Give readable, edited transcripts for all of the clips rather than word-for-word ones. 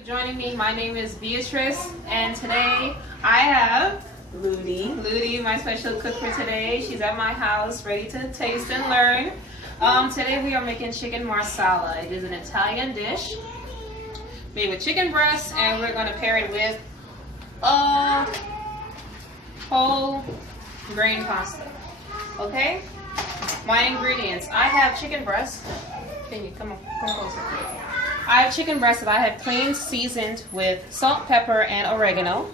For joining me. My name is Beatrice, and today I have Ludi, my special cook for today. She's at my house, ready to taste and learn. Today we are making chicken marsala. It is an Italian dish made with chicken breast, and we're going to pair it with whole grain pasta. Okay? My ingredients: I have chicken breast. Can you come closer? I have chicken breast that I have plain seasoned with salt, pepper, and oregano.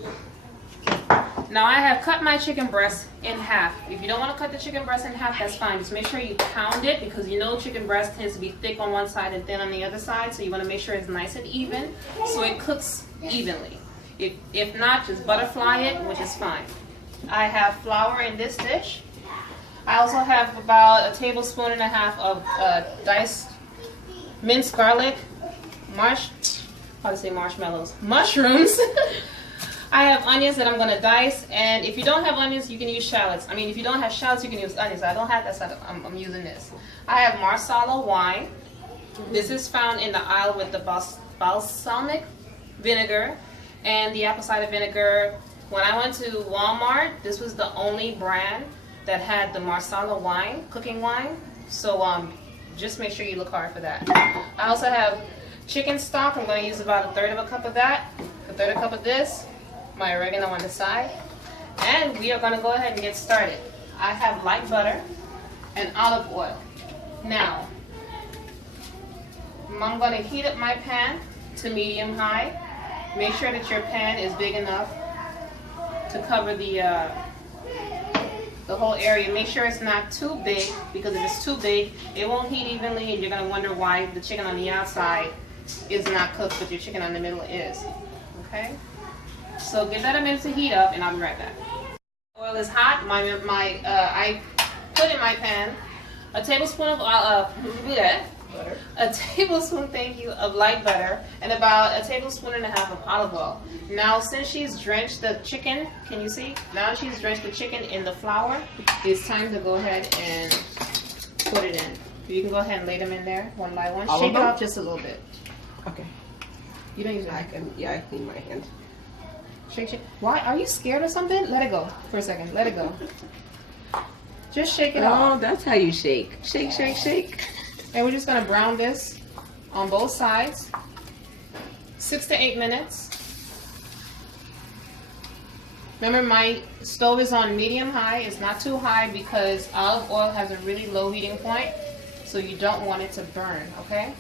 Now I have cut my chicken breast in half. If you don't want to cut the chicken breast in half, that's fine. Just make sure you pound it, because you know chicken breast tends to be thick on one side and thin on the other side. So you want to make sure it's nice and even so it cooks evenly. If not, just butterfly it, which is fine. I have flour in this dish. I also have about 1.5 tablespoons of diced minced garlic, marshmallows, mushrooms. I have onions that I'm going to dice, and if you don't have onions, you can use shallots. If you don't have shallots, you can use onions. I don't have that, so I'm using this. I have Marsala wine. This is found in the aisle with the balsamic vinegar and the apple cider vinegar. When I went to Walmart, this was the only brand that had the Marsala wine, cooking wine. So just make sure you look hard for that. I also have chicken stock. I'm going to use about 1/3 cup of that, 1/3 cup of this, my oregano on the side, and we are going to go ahead and get started. I have light butter and olive oil. Now, I'm going to heat up my pan to medium high. Make sure that your pan is big enough to cover the whole area. Make sure it's not too big, because if it's too big, it won't heat evenly, and you're going to wonder why the chicken on the outside is not cooked, but your chicken on the middle is. Okay? So give that a minute to heat up, and I'll be right back. Oil is hot. I put in my pan a tablespoon of butter. A tablespoon, thank you, of light butter, and about 1.5 tablespoons of olive oil. Now, since she's drenched the chicken, can you see? Now she's drenched the chicken in the flour, it's time to go ahead and put it in. You can go ahead and lay them in there one by one. Shake it off just a little bit. Okay. You don't use it. I clean my hand. Shake. Why? Are you scared or something? Let it go for a second. Let it go. Just shake it off. Oh, that's how you shake. Shake, shake, shake. And we're just going to brown this on both sides. 6 to 8 minutes. Remember, my stove is on medium high. It's not too high, because olive oil has a really low heating point, so you don't want it to burn, okay?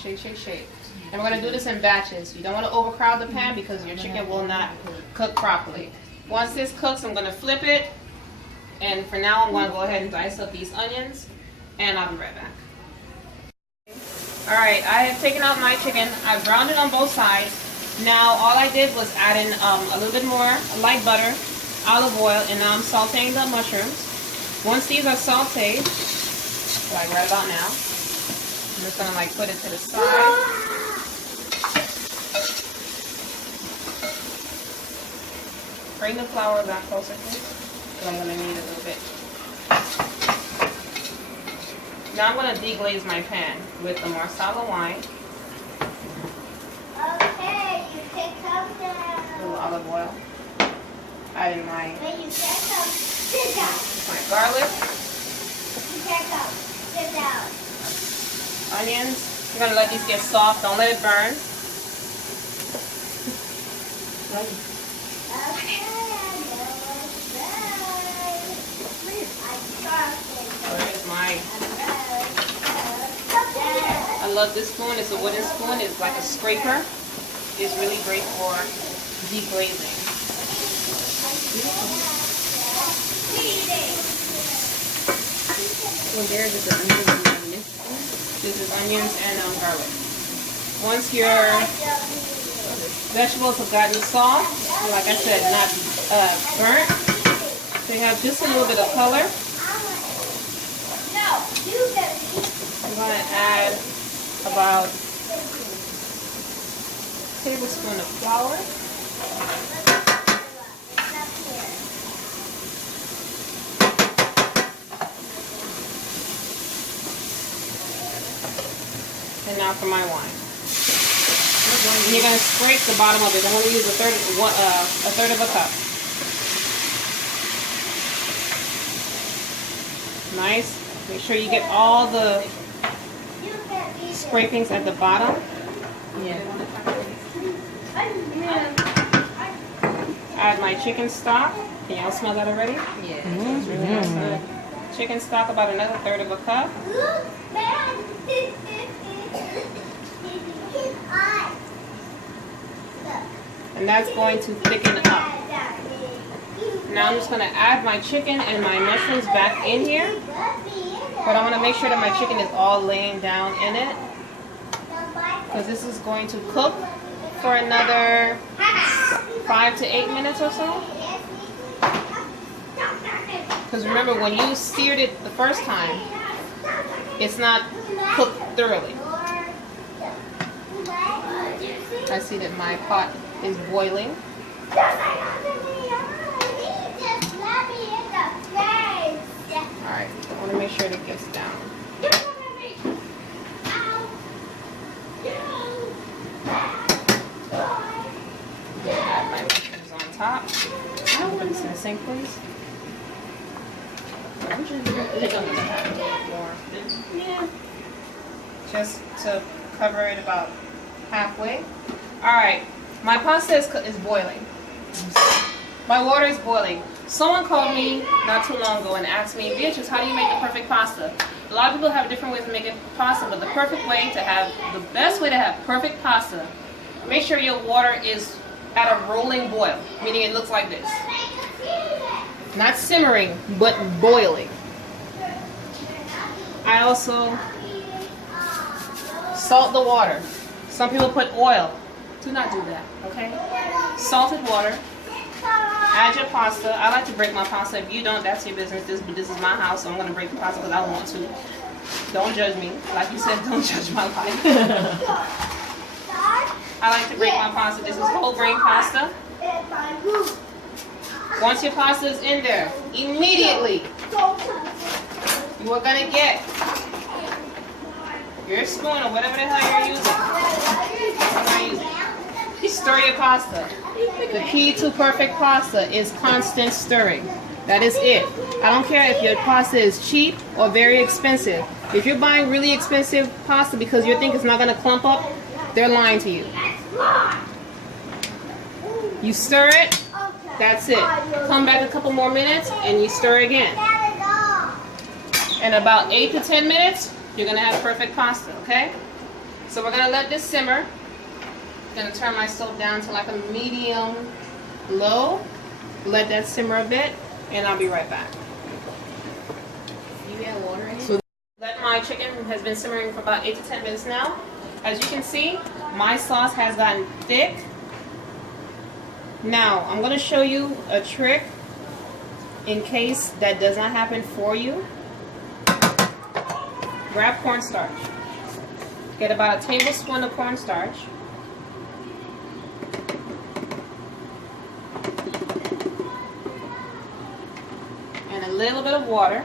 Shake, shake, shake. And we're going to do this in batches. You don't want to overcrowd the pan, because your chicken will not cook properly. Once this cooks, I'm going to flip it. And for now, I'm going to go ahead and dice up these onions, and I'll be right back. Alright, I have taken out my chicken. I browned it on both sides. Now all I did was add in a little bit more light butter, olive oil, and now I'm sauteing the mushrooms. Once these are sauteed, like right about now, I'm just going to put it to the side. Bring the flour back closer, please, because I'm going to need a little bit. Now I'm going to deglaze my pan with the Marsala wine. Okay, you can come down. A little olive oil. Add in my When you can come, sit down. my garlic. You can come, sit down. Onions. We're going to let these get soft. Don't let it burn. Okay, There's my... I love this spoon. It's a wooden spoon. It's like a scraper. It's really great for deglazing. Well, there's the onions and this. This is onions and garlic. Once your vegetables have gotten soft, like I said, not burnt, they have just a little bit of color. I'm going to add about 1 tablespoon of flour. And now for my wine. And you're gonna scrape the bottom of it. I'm gonna use a third of a cup. Nice. Make sure you get all the scrapings at the bottom. Yeah. Add my chicken stock. Can y'all smell that already? Yeah. It's really nice. Chicken stock, about another third of a cup. And that's going to thicken up. Now I'm just going to add my chicken and my mushrooms back in here. But I want to make sure that my chicken is all laying down in it. Because this is going to cook for another 5 to 8 minutes or so. Because remember, when you seared it the first time, it's not cooked thoroughly. I see that my pot is boiling. Alright, I want to make sure it gets down. Add my mushrooms on top. Put this in the sink, please. Yeah. Just to cover it about halfway. Alright, my pasta is boiling. My water is boiling. Someone called me not too long ago and asked me, Beatrice, how do you make the perfect pasta? A lot of people have different ways of making pasta, but the best way to have perfect pasta, make sure your water is at a rolling boil, meaning it looks like this. Not simmering, but boiling. I also salt the water. Some people put oil. Do not do that, okay? Salted water. Add your pasta. I like to break my pasta. If you don't, that's your business. This is my house, so I'm going to break the pasta because I want to. Don't judge me. Like you said, don't judge my life. I like to break my pasta. This is whole grain pasta. Once your pasta is in there, immediately you are going to get your spoon or whatever the hell you're using. Stir your pasta. The key to perfect pasta is constant stirring. That is it. I don't care if your pasta is cheap or very expensive. If you're buying really expensive pasta because you think it's not going to clump up, they're lying to you. You stir it. That's it. Come back a couple more minutes and you stir again. In about 8 to 10 minutes, you're going to have perfect pasta, okay? So we're going to let this simmer. I'm going to turn my stove down to like a medium low. Let that simmer a bit, and I'll be right back. You got water in it? So that my chicken has been simmering for about 8 to 10 minutes now. As you can see, my sauce has gotten thick. Now, I'm going to show you a trick in case that does not happen for you. Grab cornstarch. Get about a tablespoon of cornstarch. And a little bit of water.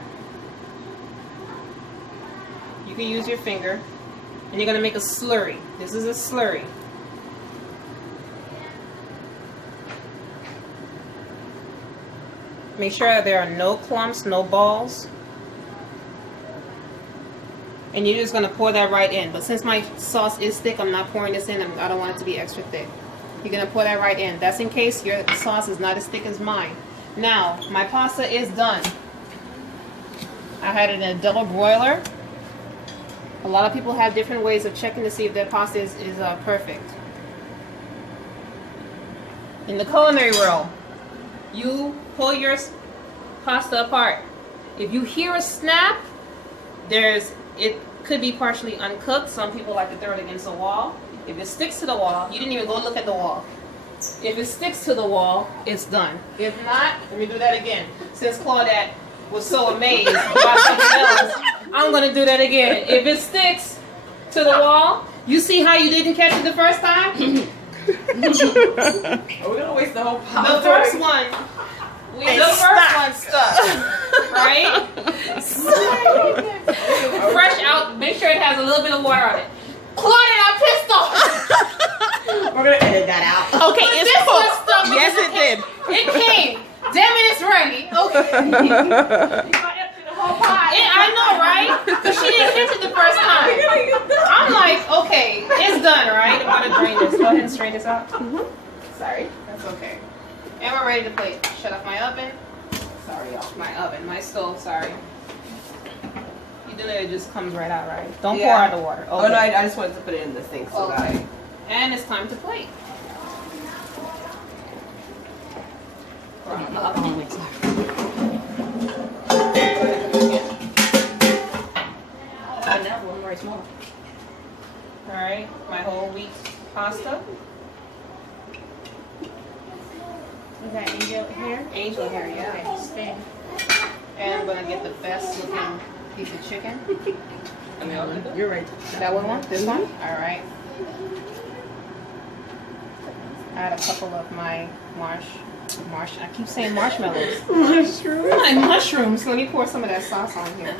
You can use your finger. And you're going to make a slurry. This is a slurry. Make sure there are no clumps, no balls. And you're just going to pour that right in. But since my sauce is thick, I'm not pouring this in. I don't want it to be extra thick. You're going to pour that right in. That's in case your sauce is not as thick as mine. Now, my pasta is done. I had it in a double broiler. A lot of people have different ways of checking to see if their pasta is perfect. In the culinary world, you pull your pasta apart. If you hear a snap, it could be partially uncooked. Some people like to throw it against the wall. If it sticks to the wall, you didn't even go look at the wall. If it sticks to the wall, it's done. If not, let me do that again. Since Claudette was so amazed by something else, I'm going to do that again. If it sticks to the wall, you see how you didn't catch it the first time? We're going to waste the whole pot. The first one stuck. Right? Fresh out, make sure it has a little bit of water on it. Claudette, I'm pissed off. We're gonna edit that out. Okay, But it's this was cooked. stuff Yes, because it did. It came. Damn it, it's ready. Okay. I know, right? Because she didn't hit it the first time. I'm like, okay, it's done, right? I'm gonna drain this. Go ahead and strain this out. Sorry. That's okay. And we're ready to plate. Shut off my oven. Sorry, y'all. My oven, my stove. Sorry. You do it just comes right out, right? Don't pour out the water. Okay. Oh no, I just wanted to put it in the sink. So Okay. And it's time to plate. that one more small. All right, my whole wheat pasta. Is that angel hair? Angel hair, yeah. Okay, stay. And I'm gonna get the best looking piece of chicken. You're right. That one? This one? All right. Add a couple of my I keep saying marshmallows. My mushrooms. Let me pour some of that sauce on here.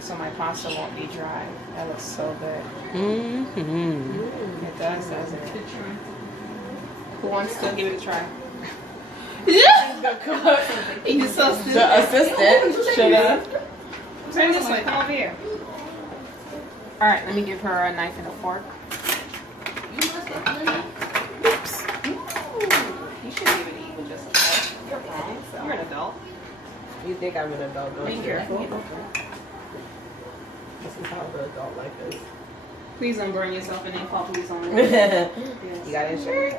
So my pasta won't be dry. That looks so good. Mm-hmm. It does, doesn't it? Who wants to give it a try? You're so stupid. The assistant. Shut up. Turn this way. Come over here. All right, let me give her a knife and a fork. Oops. You should give it even just a fork. You're wrong. You're an adult. You think I'm an adult, don't Be you? careful. This is how the adult life is. Please don't burn yourself and then call police on You it. got insurance?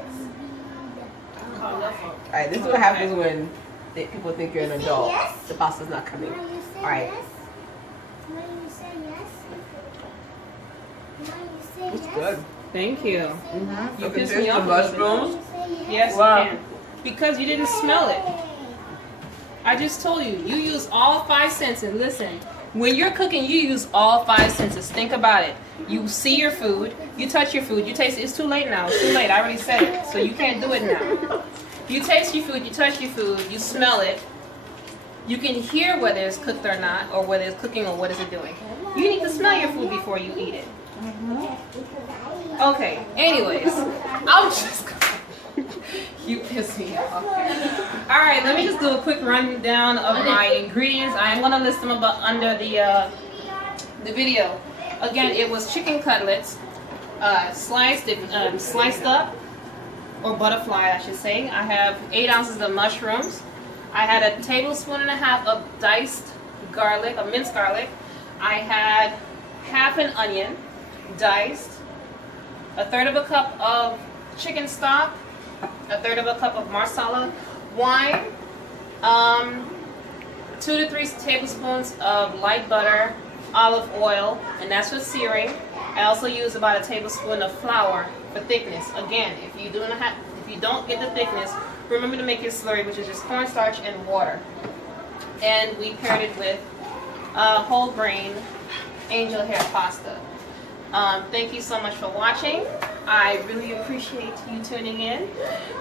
Alright, this is what happens when people think you're an adult. Yes. The pasta's not coming. When you say Alright. yes. When you say yes. When you say It's yes. good. Thank you. You You can pissed taste me the off a little bit. mushrooms. When you say yes. Yes, Wow. you can. Because you didn't smell it. I just told you, you use all 5 senses. Listen, when you're cooking, you use all 5 senses. Think about it. You see your food, you touch your food, you taste it. It's too late now. It's too late. I already said it. So you can't do it now. You taste your food, you touch your food, you smell it. You can hear whether it's cooked or not, or whether it's cooking or what is it doing. You need to smell your food before you eat it. Okay, anyways, I'm just you piss me off. Alright, let me just do a quick rundown of my ingredients. I am gonna list them under the video. Again, it was chicken cutlets, sliced up, or butterfly I should say. I have 8 ounces of mushrooms. I had a tablespoon and a half of diced garlic, a minced garlic. I had half an onion, diced, a third of a cup of chicken stock, a third of a cup of Marsala wine, 2 to 3 tablespoons of light butter, olive oil, and that's for searing. I also use about a tablespoon of flour for thickness. Again, if you don't get the thickness, remember to make your slurry, which is just cornstarch and water. And we paired it with whole grain angel hair pasta. Thank you so much for watching. I really appreciate you tuning in.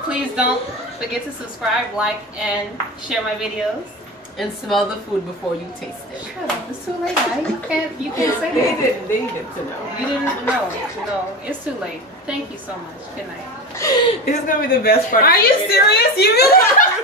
Please don't forget to subscribe, like, and share my videos. And smell the food before you taste it. Shut up, it's too late. You can't say They that. needed to know. You didn't know. No, it's too late. Thank you so much. Good night. This is gonna be the best part. Are of the you video. serious? You really?